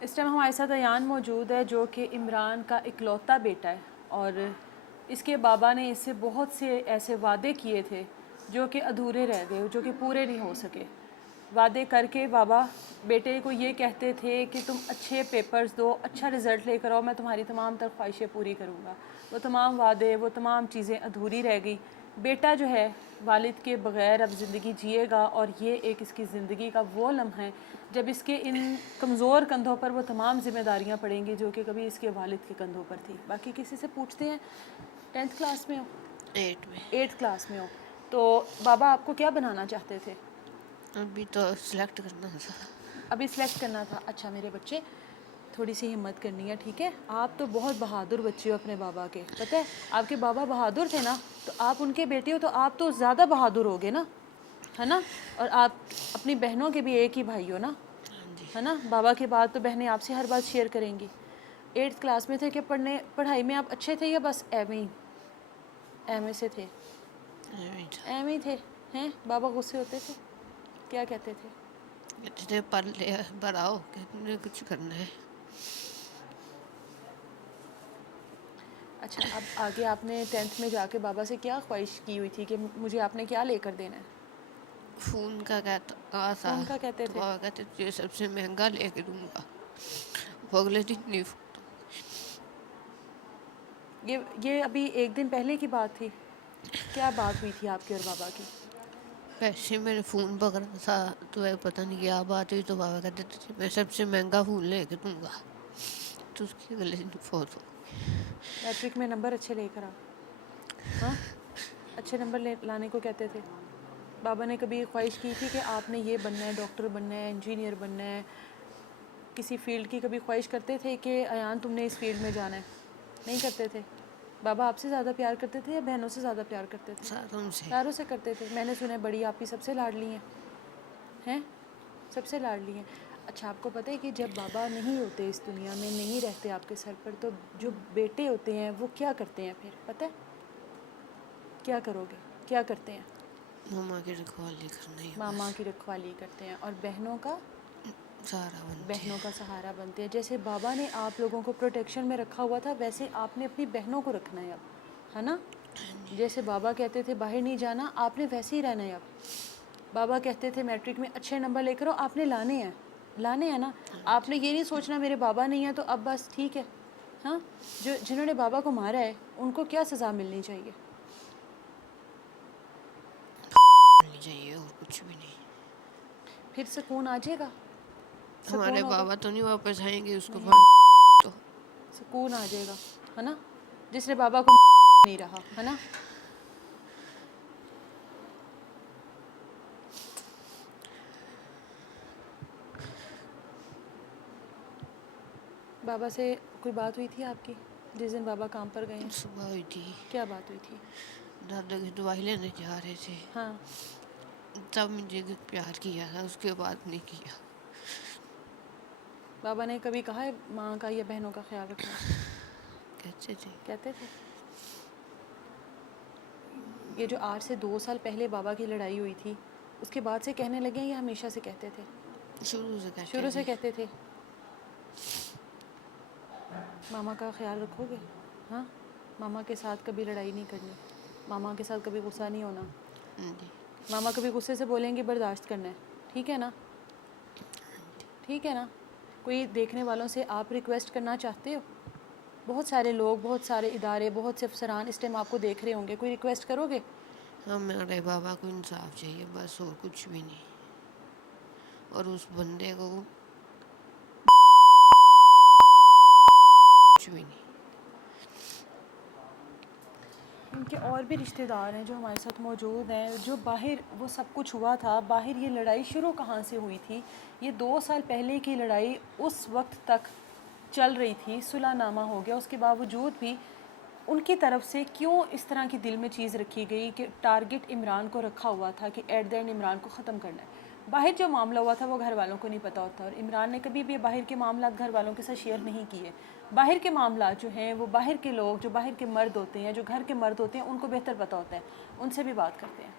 اس time ہمارے ساتھ ایان موجود ہے جو کہ عمران کا اکلوتا بیٹا ہے، اور اس کے بابا نے اس سے بہت سے ایسے وعدے کیے تھے جو کہ ادھورے رہ گئے، جو کہ پورے نہیں ہو سکے۔ وعدے کر کے بابا بیٹے کو یہ کہتے تھے کہ تم اچھے پیپرز دو، اچھا رزلٹ لے کر آؤ، میں تمہاری تمام تر خواہشیں پوری کروں گا۔ وہ تمام وعدے، وہ تمام چیزیں ادھوری رہ گئی۔ بیٹا جو ہے والد کے بغیر اب زندگی جیے گا، اور یہ ایک اس کی زندگی کا وہ لمحہ ہے جب اس کے ان کمزور کندھوں پر وہ تمام ذمہ داریاں پڑیں گی جو کہ کبھی اس کے والد کے کندھوں پر تھی۔ باقی کسی سے پوچھتے ہیں، 10th کلاس میں ہو؟ 8 میں۔ 8th کلاس میں ہو، تو بابا آپ کو کیا بنانا چاہتے تھے؟ ابھی تو سلیکٹ کرنا تھا۔ ابھی سلیکٹ کرنا تھا۔ اچھا میرے بچے، تھوڑی سی ہمت کرنی ہے، ٹھیک ہے؟ آپ تو بہت بہادر بچے ہو اپنے بابا کے، پتہ ہے آپ کے بابا بہادر تھے نا، تو آپ ان کے بیٹے ہو تو آپ تو زیادہ بہادر ہوگے نا، ہے نا؟ اور آپ اپنی بہنوں کے بھی ایک ہی بھائی ہو نا، ہے نا؟ بابا کے بعد تو بہنیں آپ سے ہر بات شیئر کریں گی۔ 8th کلاس میں تھے کہ پڑھائی میں آپ اچھے تھے یا بس ایویں سے تھے؟ ایویں تھے ہیں؟ بابا غصے ہوتے تھے؟ کیا کہتے تھے؟ کہتے تھے پڑھ لے بڑھاؤ کہ تم نے کچھ کرنا ہے۔ اچھا اب آگے آپ نے 10th میں جا کے بابا سے کیا خواہش کی ہوئی تھی کہ مجھے آپ نے کیا لے کر دینا ہے؟ فون کا کہا تھا، فون کا کہتے تو تھے؟ بابا کہتے تھے یہ سب سے مہنگا لے کے دوں گا، وہ اگلے دن نہیں فون۔ یہ ابھی ایک دن پہلے کی بات تھی؟ کیا بات ہوئی تھی آپ کے اور بابا کی؟ پیسے میں نے فون پکڑا تھا تو پتہ نہیں کیا بات ہوئی، تو بابا کہتے تھے میں سب سے مہنگا فون لے کے دوں گا، تو اس کے اگلے دن فوت ہو گئی۔ میٹرک میں نمبر اچھے لے کر ہاں اچھے نمبر لانے کو کہتے تھے؟ بابا نے کبھی خواہش کی تھی کہ آپ نے یہ بننا ہے، ڈاکٹر بننا ہے، انجینئر بننا ہے، کسی فیلڈ کی کبھی خواہش کرتے تھے کہ ایان تم نے اس فیلڈ میں جانا ہے؟ نہیں کرتے تھے؟ بابا آپ سے زیادہ پیار کرتے تھے یا بہنوں سے زیادہ پیار کرتے تھے؟ ساتھوں سے۔ ساروں سے کرتے تھے۔ میں نے سنا ہے بڑی آپ کی سب سے لاڈلی ہیں؟ سب سے لاڈلی ہیں؟ اچھا آپ کو پتہ ہے کہ جب بابا نہیں ہوتے اس دنیا میں، نہیں رہتے آپ کے سر پر، تو جو بیٹے ہوتے ہیں وہ کیا کرتے ہیں پھر پتہ ہے؟ کیا کرو گے؟ کیا کرتے ہیں؟ ماما کی رکھوالی کرنا ہی بس، ماما کی رکھوالی کرتے ہیں، اور بہنوں کا سہارا بنتے بہنوں ہیں۔ کا سہارا بنتے ہیں۔ جیسے بابا نے آپ لوگوں کو پروٹیکشن میں رکھا ہوا تھا، ویسے آپ نے اپنی بہنوں کو رکھنا ہے اب، ہے نا؟ جیسے بابا کہتے تھے باہر نہیں جانا، آپ نے ویسے ہی رہنا ہے اب۔ بابا کہتے تھے میٹرک میں اچھے نمبر لے کر آؤ، آپ نے لانے ہیں نا۔ آپ نے یہ نہیں سوچنا میرے بابا نہیں ہیں تو اب بس ٹھیک ہے، ہاں؟ جنہوں نے بابا کو مارا ہے ان کو کیا سزا ملنی چاہیے؟ ملنی چاہیے، اور کچھ بھی نہیں۔ پھر سکون آ جائے گا؟ ہمارے سکون ہوگا؟ بابا تو نہیں واپس آئیں گے، اس کو نہیں، تو سکون آ جائے گا، ہے نا؟ جس نے بابا کو نہیں رہا، ہے نا؟ بابا سے کوئی بات ہوئی تھی آپ کی جس دن بابا کام پر گئے ہیں؟ صبح ہوئی تھی، کیا بات ہوئی تھی؟ دادا کی دوائی لینے جا رہے تھے، ہاں تب مجھے پیار کیا تھا، اس کے بعد نہیں کیا۔ بابا نے کبھی کہا ہے ماں کا یا بہنوں کا خیال رکھنا؟ کہتے تھے۔ کہتے تھے؟ یہ جو آج سے 2 سال پہلے بابا کی لڑائی ہوئی تھی، اس کے بعد سے کہنے لگے ہیں یا ہمیشہ سے کہتے تھے؟ شروع سے کہتے شروع تھے۔ سے کہتے تھے؟ ماما کا خیال رکھو گے؟ ہاں، ماما کے ساتھ کبھی لڑائی نہیں کرنی، ماما کے ساتھ کبھی غصہ نہیں ہونا، جی۔ ماما کبھی غصے سے بولیں گے برداشت کرنا ہے، ٹھیک ہے نا؟ ٹھیک ہے نا؟ کوئی دیکھنے والوں سے آپ ریکویسٹ کرنا چاہتے ہو؟ بہت سارے لوگ، بہت سارے ادارے، بہت سے افسران اس ٹائم آپ کو دیکھ رہے ہوں گے، کوئی ریکویسٹ کرو گے؟ ہمارے بابا کو انصاف چاہیے بس، اور کچھ بھی نہیں، اور اس بندے کو کچھ بھی نہیں۔ ان کے اور بھی رشتہ دار ہیں جو ہمارے ساتھ موجود ہیں، جو باہر وہ سب کچھ ہوا تھا، باہر یہ لڑائی شروع کہاں سے ہوئی تھی؟ یہ 2 سال پہلے کی لڑائی اس وقت تک چل رہی تھی، صلح نامہ ہو گیا، اس کے باوجود بھی ان کی طرف سے کیوں اس طرح کی دل میں چیز رکھی گئی کہ ٹارگٹ عمران کو رکھا ہوا تھا کہ ایٹ دا اینڈ عمران کو ختم کرنا ہے؟ باہر جو معاملہ ہوا تھا وہ گھر والوں کو نہیں پتہ ہوتا، اور عمران نے کبھی بھی باہر کے معاملات گھر والوں کے ساتھ شیئر نہیں کیے۔ باہر کے معاملات جو ہیں وہ باہر کے لوگ جو باہر کے مرد ہوتے ہیں، جو گھر کے مرد ہوتے ہیں، ان کو بہتر پتہ ہوتا ہے، ان سے بھی بات کرتے ہیں۔